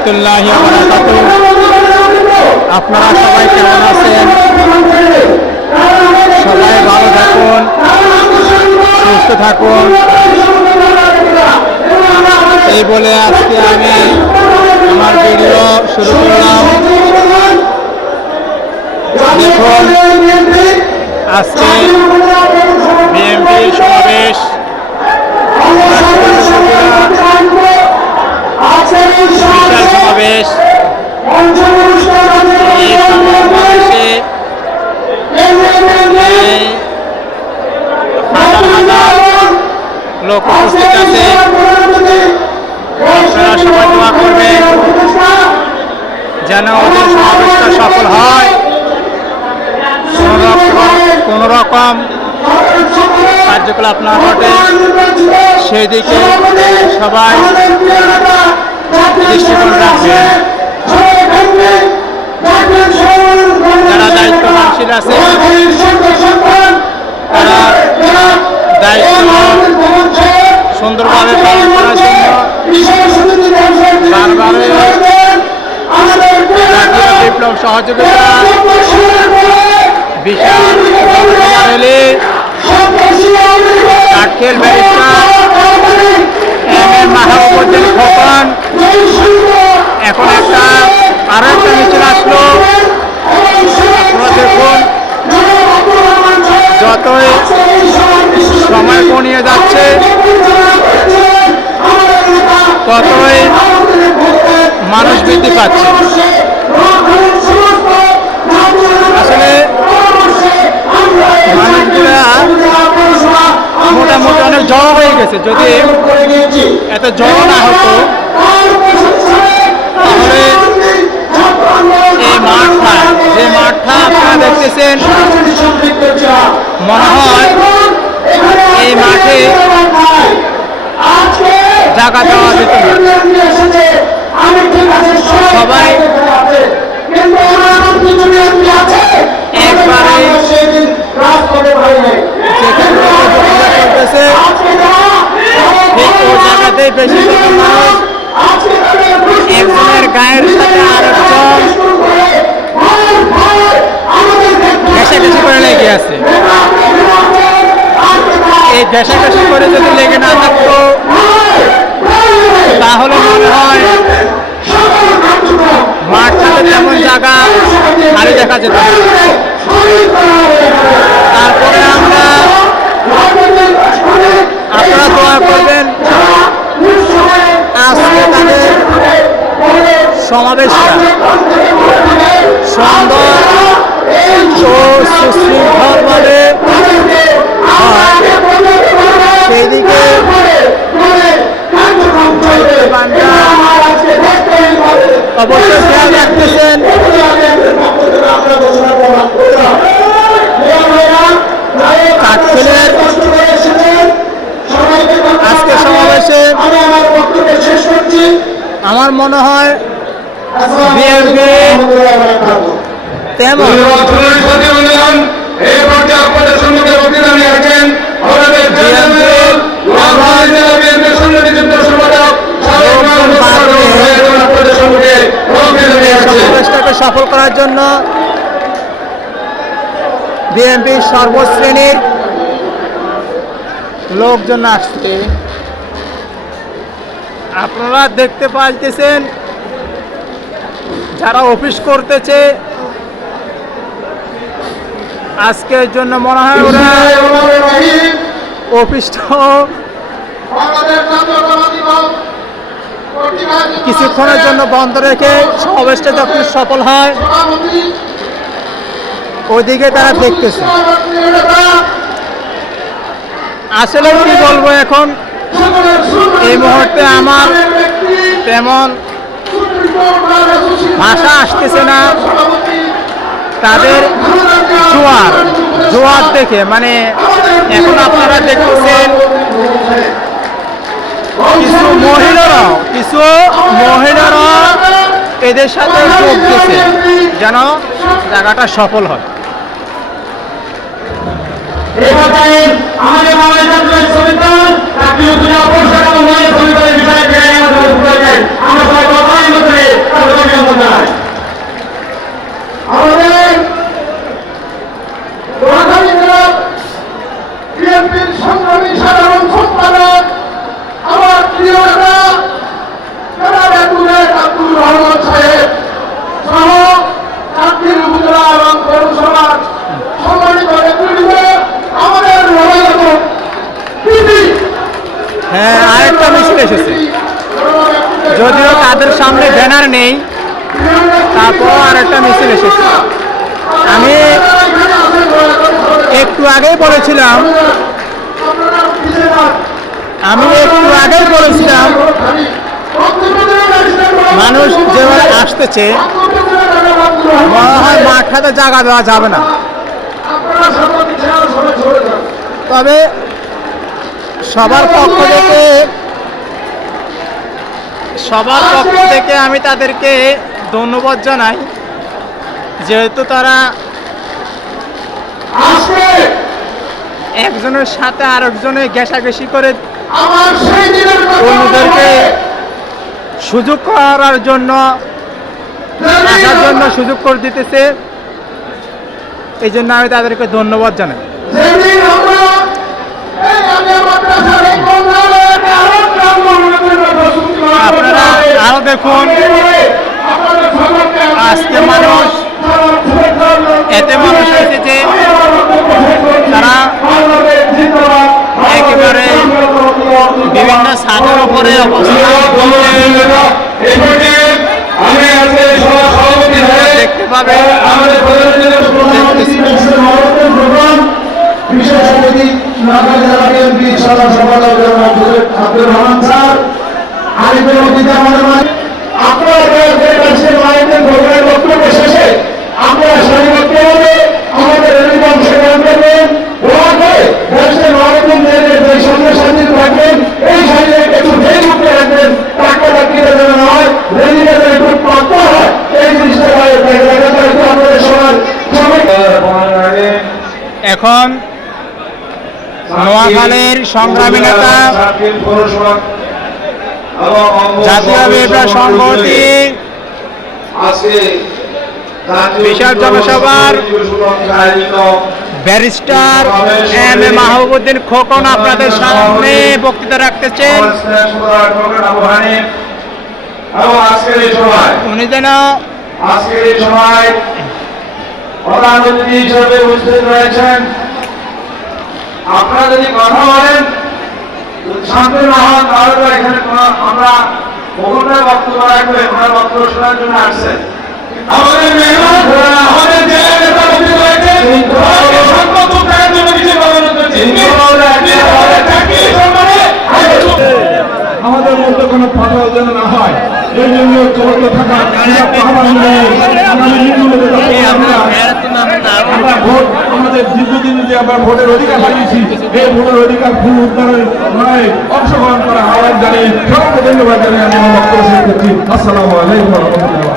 রহমতুল্লাহি ওয়া বারাকাতুহু। আপনারা সবাই কেমন আছেন? সবাই ভালো থাকুন, সুস্থ থাকুন, এই বলে আজকে আমি আমার ভিডিও শুরু করলাম। দেখুন, আজকে বিএনপির সমাবেশ, বিশাল সমাবেশ। এই সমাবেশে হাজার হাজার লোক উপস্থিত আছে। আপনারা সবাই দোয়া করবেন যেন ওদের সমাবেশটা সফল হয়, কোনো রকম কার্যকলাপ না ঘটে, সেই দিকে সবাই দৃষ্টিকোণ রাখবেন। যারা দায়িত্বশীল আছে তারা দায়িত্ব সুন্দরভাবে পালন করার জন্য বারবারে জাতীয় বিপ্লব সহযোগিতা বিশাল র্যালি, আটকেল ব্যারিস্টার এম মাহবুবুদ্দিন খোকন, এখন আরো একটা মিছিল আসলো। আপনারা দেখুন, যতই সময় কমিয়ে যাচ্ছে ততই মানুষ বৃদ্ধি পাচ্ছে। আসলে মানুষগুলা মোটামুটি অনেক জড়ো হয়ে গেছে। যদি এত জড়ো না হতো তাহলে এই মাঠটা, যে মাঠটা আপনারা দেখতেছেন, মনে হয় এই মাঠে জায়গা দেওয়া যেত না। সবাই একবারে চলতেছে, ঠিক ওই জায়গাতেই বেশিরভাগ মানুষ একজনের গায়ের সাথে আরেকজন ঘেঁষাঘেঁষি করে লেগে আছে। এই ঘেঁষাঘেঁষি করে যদি লেগে না থাকতো তাহলে মনে হয় মাঠটাতে তেমন জায়গা খালি দেখা যেত। তারপরে আপনারা দোয়া করবেন আজকে তাদের সমাবেশটা সুন্দর ও সুশৃঙ্খলভাবে সেই দিকে অবশ্যই খেয়াল রাখতেছেন। চাটখিলের আজকে সমাবেশে আমার মনে হয় বিএনপি তেমন সমাবেশটাকে সফল করার জন্য বিএনপির সর্বশ্রেণীর লোকজন আসছে। আপনারা দেখতে পাইতেছেন যারা অফিস করতেছে আজকের জন্য মনে হয় ওরা অফিসটা কিছুক্ষণের জন্য বন্ধ রেখে সমাবেশটা যখন সফল হয় ওইদিকে তারা দেখতেছে। আসলে কি বলবো, এখন এই মুহূর্তে আমার তেমন ভাষা আসতেছে না। তাদের জোয়ার দেখে, মানে এখন আপনারা দেখতেছেন কিছু মহিলারা এদের সাথে যোগ দিচ্ছে যেন জায়গাটা সফল হয়। আমাদের যদিও তাদের সামনে ব্যানার নেই, তারপর আরেকটা মিছিল এসেছে। আমি একটু আগেই বলেছিলাম মানুষ যেভাবে আসতেছে মনে হয় মাঠটাতে জায়গা দেওয়া যাবে না। তবে সবার পক্ষ থেকে আমি তাদেরকে ধন্যবাদ জানাই, যেহেতু তারা একজনের সাথে আরেকজনে ঘেঁষাঘেঁষি করে অন্যদেরকে সুযোগ করার জন্য আসার জন্য সুযোগ করে দিতেছে। এই জন্য আমি তাদেরকে ধন্যবাদ জানাই। আপনারা আরো দেখুন, আজকে এতে মানুষ হয়েছে যে তারা একেবারে বিভিন্ন ছাদের উপরে দেখতে পাবে। এখন নোয়াখালীর সংগ্রামী নেতা জাতীয় বিপ্লব সংহতি বিশাল জনসভার barrister M A Mahbubuddin Khokon আপনাদের সামনে বক্তৃতা রাখতেছেন। উনি যেন আজকের এই সভায় প্রধান অতিথি হিসেবে উপস্থিত রয়েছেন। আপনারা যদি কথা বলেন শান্তি না হন তাহলে তো এখানে আমরা বহুটার বক্তব্য রাখবে, ওনার বক্তব্য শোনার জন্য আসছেন। আমাদের মেহমান আমাদের জেলা নেতা বক্তব্য রয়েছে, আমাদের মধ্যে কোনো ফাটল যেন না হয়, এই জন্য চলতে থাকা আমরা ভোট আমাদের দীর্ঘদিন যে আমরা ভোটের অধিকার হারিয়েছি, এই ভোটের অধিকার পুনরুদ্ধারের লড়াইয়ে অংশগ্রহণ করা আহ্বান জানিয়ে সবাইকে ধন্যবাদ জানিয়ে আমি আমার বক্তব্য শেষ করছি। আসসালামু আলাইকুম ওয়া রাহমাতুল্লাহ।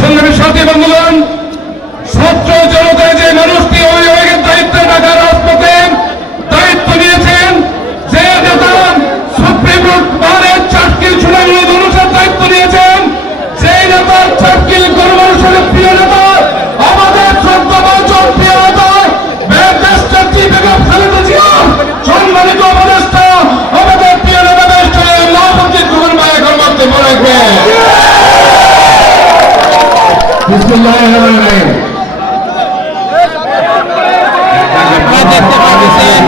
সংগ্রামের সাথে বন্ধুগণ, ছাত্র জনতায় যে মানুষটি অভিভাবকের দায়িত্ব রাখার রাজপথে দায়িত্ব নিয়েছেন, যে নেতা সুপ্রিম কোর্ট বারের চাটকিল শুনানি অনুষ্ঠান দায়িত্ব নিয়েছেন, সেই নেতা চাটকিল গণমানুষের প্রিয় নেতা আমাদের শ্রদ্ধাভাজন প্রিয় নেতা ব্যারিস্টার চিফ বেগম খালেদা জিয়া, সম্মানিত উপদেষ্টা আমাদের প্রিয় নেতা ব্যারিস্টার মাহবুবউদ্দিন খোকন ভাই এখন বক্তব্য রাখবেন। আপনারা দেখতে পাচ্ছেন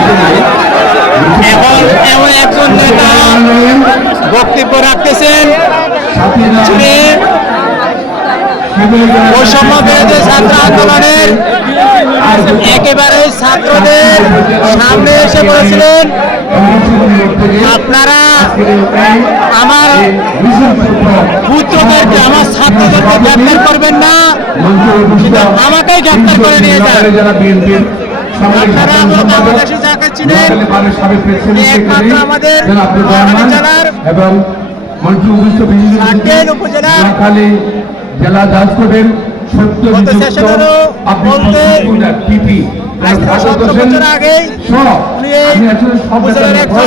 এখন এমন একজন নেতা বক্তব্য রাখতেছেন, যিনি বৈষম্য বিরোধী ছাত্র আন্দোলনের একেবারে ছাত্রদের সামনে এসে বলেছিলেন, আপনারা আমার পুত্রদেরকে আমার ছাত্রদেরকে গ্রেপ্তার করবেন না, আমাকেই গ্রেপ্তার করে নিয়ে যান। আপনারা বাংলাদেশে যাকে চিনেন একমাত্র আমাদের জেলার উপজেলার জেলা দাসপুরের সত্য আগেই উপজেলার একজন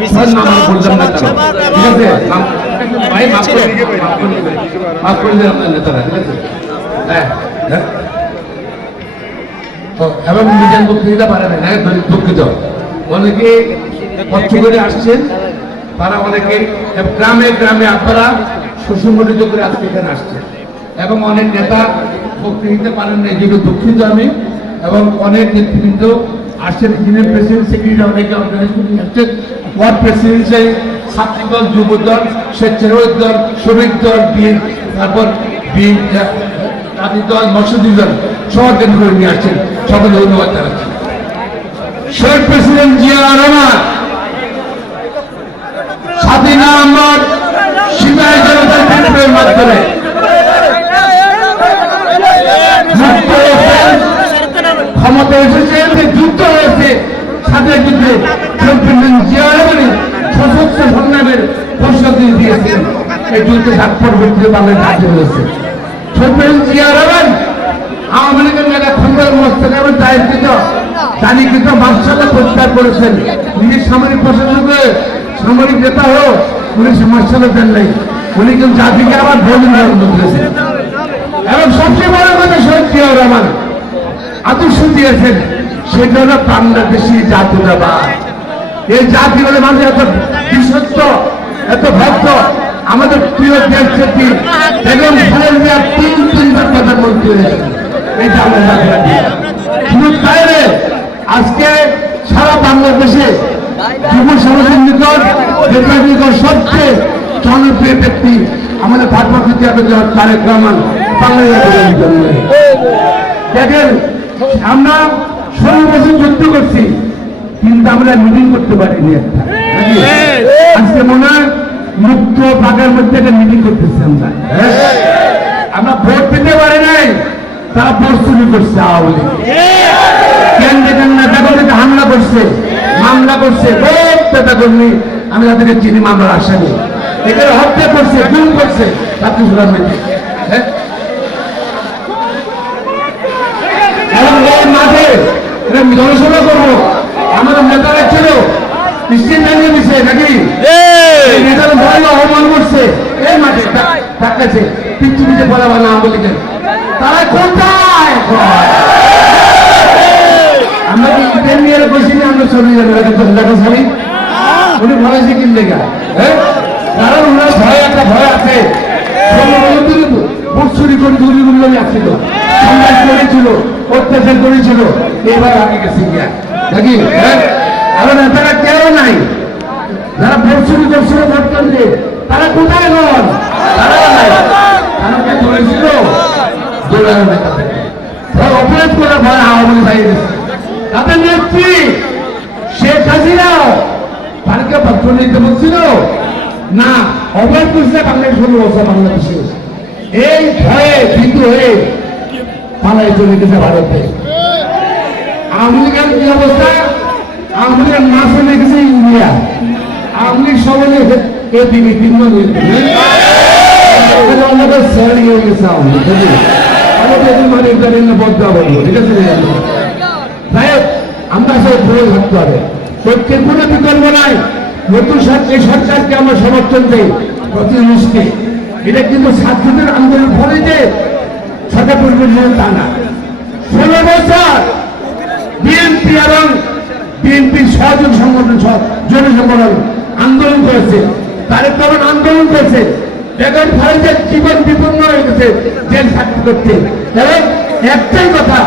বিশিষ্ট সমাজসেবক এবং এবং নিজের বক্তৃতা পারে না, দুঃখিত। অনেকে কষ্ট করে আসছেন, তারা অনেকে গ্রামে গ্রামে আপনারা সুসংগঠিত করে আজকে এখানে আসছেন, এবং অনেক নেতা বক্তৃতা দিতে পারেন না, এই জন্য দুঃখিত আমি। এবং অনেক নেতৃবৃন্দ আসছেন, ইউনিয়ন প্রেসিডেন্ট সেক্রেটারি অনেকে অর্গানাইজ করে আসছেন, ওয়ার্ড প্রেসিডেন্ট, ছাত্রদল, যুবদল, স্বেচ্ছাসেবক দল, শ্রমিক দল, তারপর জাতি দল, মৎস্যজীবী দল সবার কেন্দ্র করে নিয়ে আসছেন। সকলে ধন্যবাদ জানাচ্ছি। শহীদ প্রেসিডেন্ট জিয়া রহমান, স্বাধীন আহমদ, সিপাহী জনতার বিপ্লবের মাধ্যমে ক্ষমতা এসেছে, যুদ্ধ হয়েছে, স্বাধীন যুদ্ধে শহীদ প্রেসিডেন্ট জিয়া রহমানই সশস্ত্র সংগ্রামের প্রস্তুতি দিয়েছেন। এই যুদ্ধে স্বাক্ষর ভিত্তিতে তাদের কাজ হয়েছে। শহীদ প্রেসিডেন্ট জিয়া রহমান আওয়ামী লীগের নেতা ক্ষমতার মস্তকে এবং দায়িত্ব জানিকৃত মার্শাল প্রত্যাগ করেছেন। উনি সামরিক প্রশাসকে সামরিক নেতা হোক, উনি মার্শাল দেন নাই, উনি কিন্তু জাতিকে আবার ভোজন করেছেন। এবং সবচেয়ে বড় কথা, শহীদ জিয়া রহমান আদর্শ দিয়েছেন, সেটা হলো বাংলাদেশি জাতীয়তাবাদ। এই জাতি বলে মানুষ এত বিশ্বস্ত, এত ভক্ত। আমাদের প্রিয় দেশ নেত্রী বেগম খালেদা জিয়া তিনবার প্রধানমন্ত্রী হয়েছেন। এটা আমরা শুধু তাই নয়, আজকে সারা বাংলাদেশে যুব সমাজের নিকট, নেতার নিকট সবচেয়ে জনপ্রিয় ব্যক্তি আমাদের ভারপ্রাপ্ত চেয়ারম্যান তারেক রহমান। দেখেন, আমরা 16 বছর যুদ্ধ করছি, কিন্তু আমরা মিটিং করতে পারিনি একটা। আজকে মনে হয় মুক্ত পাকের মধ্যে একটা মিটিং করতেছি আমরা। আমরা ভোট পেতে পারি নাই, তারা প্রস্তুতি করছে। আওয়ামী লীগ ক্যান্ডিডেট নেতাকর্মীকে হামলা করছে, মামলা করছে, বহুত নেতাকর্মী আমি তাদেরকে চিনি, মামলার আসামি, এখানে হত্যা করছে, গুম করছে ছাত্র সংগ্রামীকে। এবং এই মাঠে জনসভা করবো, আমাদের নেতারা ছিল স্টেজ জানিয়ে দিচ্ছে নাকি নেতারা বড় অপমান করছে, এই মাঠে ডাকাছে পৃথিবীতে বলা বলা আওয়ামী লীগের। তারা কোথায়? আমরা কি ইন্টারমিয়ার বসি না, আমরা চলে যাবো দেখা সারি উনি ভরাইছে কিন লেগা। হ্যাঁ, কারণ ওনার ভয়, একটা ভয় আছে। চুরি করে চুরিগুলো আসছিল, সন্ত্রাস করেছিল, অত্যাচার করেছিল, এবার আগে গেছে গিয়া নাকি। কারণ তারা কেউ নাই, যারা ভোট চুরি করছিল ভোট কেন্দ্রে, তারা কোথায় গেল? তারাও নাই। তারা ধরেছিল অপরাধ করে ভয় আওয়ামী লীগ বাইরে গেছে। তাদের নেত্রী শেখ হাসিনাও তারকে পত্র নিতে বলছিল না, অবৈধ করছে বাংলাদেশ 16 বছর বাংলাদেশে। এই ভয়ে ভীত হয়ে পালাই চলে গেছে ভারতে। আওয়ামী লীগের কি অবস্থা? আওয়ামী লীগের মাছ হয়ে গেছে ইন্ডিয়া। আওয়ামী লীগ সবাই এদিকে 3 মাস হয়ে গেছে, আমাদের স্যারি হয়ে গেছে আওয়ামী লীগ। আমরা সব ভুল থাকতে হবে, প্রত্যেক কোনো বিকল্প নাই। নতুন এই সরকারকে আমরা সমর্থন দিই, প্রতি মানুষকে। এটা কিন্তু ছাত্রদের আন্দোলন ফলে যে সরকার পরিবর্তন তা না। 16 বছর বিএনপি এবং বিএনপির সহযোগ সংগঠন, জনসংগঠন আন্দোলন করেছে, তারেক রহমান আন্দোলন করেছে। বেগম খালেদার জীবন বিপন্ন হয়ে গেছে জেল চাকরি করতে। এবং একটাই কথা,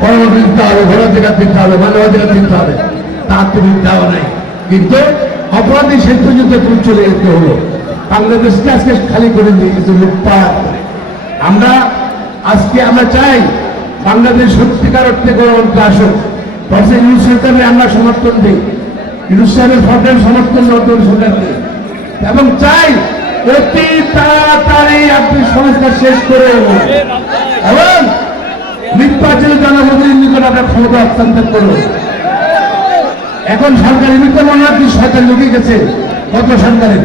কর্ম দিতে হবে, ভোটাধিকার দিতে হবে, মানবাধিকার দিতে হবে, তার তো দেওয়া নাই। কিন্তু অপরাধী শেষ পর্যন্ত চলে যেতে হলো। বাংলাদেশকে আজকে খালি করে দিয়ে গেছে লুটপাট। আমরা চাই বাংলাদেশ সত্যিকার অর্থে গণতন্ত্র আসুক। ইউনুস সরকারের আমরা সমর্থন দিই, ইউনুস সাহেবের সরকারের সমর্থন নতুন সরকার দিই, এবং চাই অতি তাড়াতাড়ি আপনি সংস্কার শেষ করে এবং নির্বাচনে জনগণের নিকট আপনার ক্ষমতা হস্তান্তর করুন। এখন সরকারের নিকট মনে হয় সরকার ঢুকে গেছে, গত সরকারের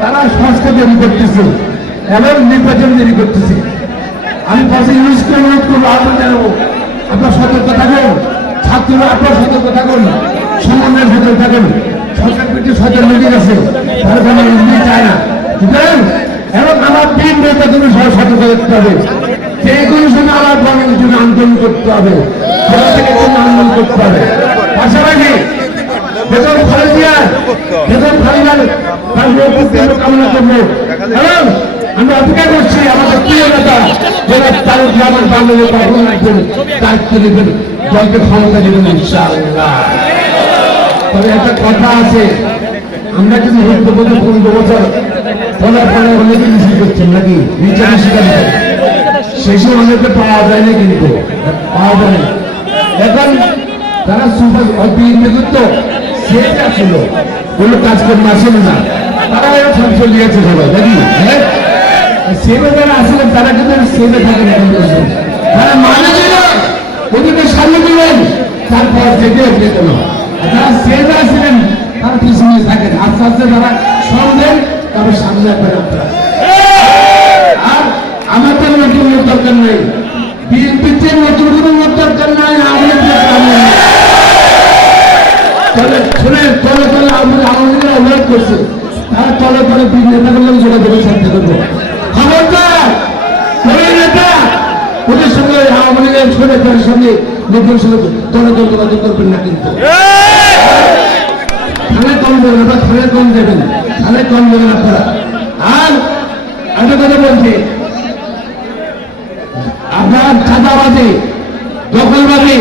তারা সংস্কার দেরি করতেছে এবং নির্বাচন দেরি করতেছে। আমি পাশে ইউনুসকে অনুরোধ করবো, আহ্বান জানাবো, আপনার সতর্ক থাকুন, ছাত্ররা আপনার সতর্ক থাকুন, সমন্বয়ের সতর্ক থাকুন। সরকার কিন্তু সচেতন লেগে গেছে, চায় না। এবং আমার তিন নেতা তুমি সতর্ক করতে হবে। যে কোনো সময় আবার বাঙালির জন্য আন্দোলন করতে হবে, আন্দোলন করতে হবে। পাশাপাশি বেতন খালেদিয়া বেতন খালিদার কামনা করবো এবং আমরা অপেক্ষা করছি আমাদের প্রিয় নেতা যারা তারেক রহমান বাংলাদেশ দায়িত্ব নেবেন, দলকে ক্ষমতা দেবেন ইনশাআল্লাহ। তবে একটা কথা আছে, আমরা কিন্তু হয়তো 15 বছর ফলার ফলে অনেকে মিছিল করছেন নাকি বিচারে শিকার শেষে অনেকে পাওয়া যায় না, কিন্তু পাওয়া যায় না। এখন তারা সুপার বিএনপি করতো সেটা ছিল কোনো কাজকর্ম আসেন না, তারা সব চলে গেছে সবাই নাকি। হ্যাঁ, সেবে যারা আসলেন তারা কিন্তু সেবে থাকে না, তারা মানে দিল ওদেরকে সামনে দিলেন, তারপর যেতে যেতেন। যারা সেবে আসলেন তারা পিছনে থাকেন, আস্তে আস্তে তারা সব দেন, তারপর সামনে আপনারা। আর আমাদের নতুন লোক দরকার নাই, বিএনপিতে নতুন কোনো লোক দরকার নাই, আমাদের তলে শুনে তলে তলে আমাদের অভিযোগ করছে, তারা তলে তলে নেতাগুলো যোগাযোগের সাথে করবো। খবরদার ওই নেতা ওদের সঙ্গে আওয়ামী লীগের ছোটে তার সঙ্গে লোকের সঙ্গে তলে তলে যোগাযোগ করবেন না, কিন্তু থানায় কম দেবেন আপনারা, থানায় কম দেবেন, থানায় কম দেবেন আপনারা। আর একটা কথা বলছি, আপনার চাঁদাবাদী দখলবাদী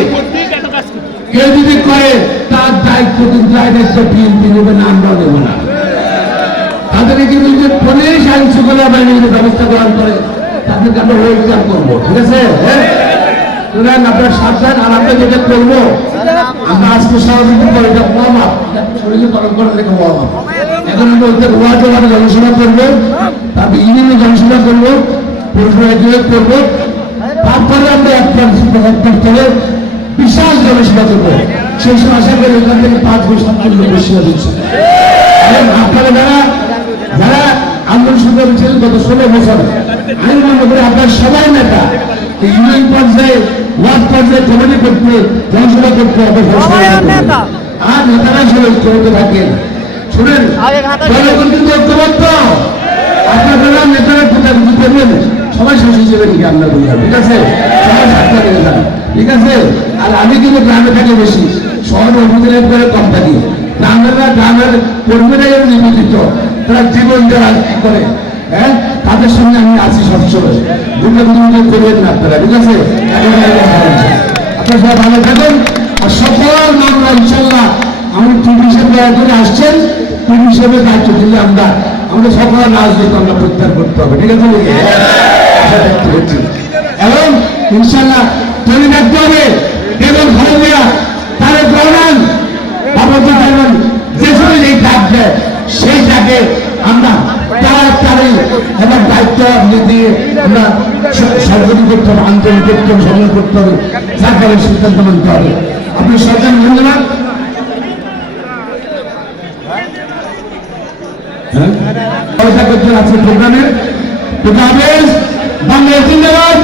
কেউ যদি করে তার দায়িত্ব কিন্তু বিএনপি নেবে না, আমরা নেব না। তাদেরকে কিন্তু যে পুলিশ আইন শৃঙ্খলা বাহিনীর ব্যবস্থা গ্রহণ করে তাদেরকে আমরা ওয়েলকাম করবো, ঠিক আছে? সুতরাং আপনারা সাবধান। আর আমরা যেটা করবো, আমরা আজকে সহযোগী করে এটা ওয়ার্ম আপ, শরীরে পালন করে রেখে ওয়ার্ম আপ। এখন আমরা ওদের ওয়ার্ডে ওয়ার্ডে জনসভা করবো, তারপর ইউনিয়নে জনসভা করবো, পৌরসভায় করবো, তারপরে আমরা একটা করে বিশাল জনসভা করবো। সেই সময় আশা করি ওখান থেকে 5 বছর 7 লোক বেশি হচ্ছে। আপনারা যারা আন্দোলন শুরু করেছিলেন গত 16 বছর, আমি মনে করি আপনার সবাই নেতা ইউনিয়ন পর্যায়ে, ওয়ার্ড পর্যায়ে কমিটি করতে, জনসভা করতে হবে। আর নেতারা সবাই ঐক্যবদ্ধ থাকেন। শুনেন, কিন্তু ঐক্যবদ্ধ আপনারা নেতারা কোথায় বুঝতে পারবেন, সবাই শেষ হিসেবে লিখে আমরা বললাম, ঠিক আছে? সবাই সাতটা লেগে যান, ঠিক আছে? আর আমি কিন্তু গ্রামে থাকি বেশি, শহরে উপজেলার করে কম থাকি। গ্রামের কর্মীরাই নিবেদিত, তারা জীবন দেওয়া করে, হ্যাঁ, তাদের সঙ্গে আমি আছি সবসময়। দুর্নীতি করবেন না আপনারা, ঠিক আছে? আপনারা সবাই ভালো থাকুন। আর সকল মামলা ইনশাল্লাহ আমি টিভি হিসেবে দয়া করে আসছেন, টিভি হিসেবে দায়িত্ব দিলে আমরা আমাদের সকল রাজনীতি আমরা প্রত্যাহার করতে হবে, ঠিক আছে? এবং ইনশাল্লাহ তৈরি থাকতে হবে। এবং খালেদিয়া তারেক রহমান যে সময় এই ডাক দেয় সেই ডাকে আমরা তাড়াতাড়ি এবং দায়িত্ব দিয়ে আমরা সরকারি করতে হবে, আন্দোলন করতে হবে, সংগ্রাম করতে হবে, সরকারের সিদ্ধান্ত মানতে হবে। আপনি সরকার ধন্যবাদ। আছে প্রোগ্রামের বাংলাদেশ জিন্দাবাদ।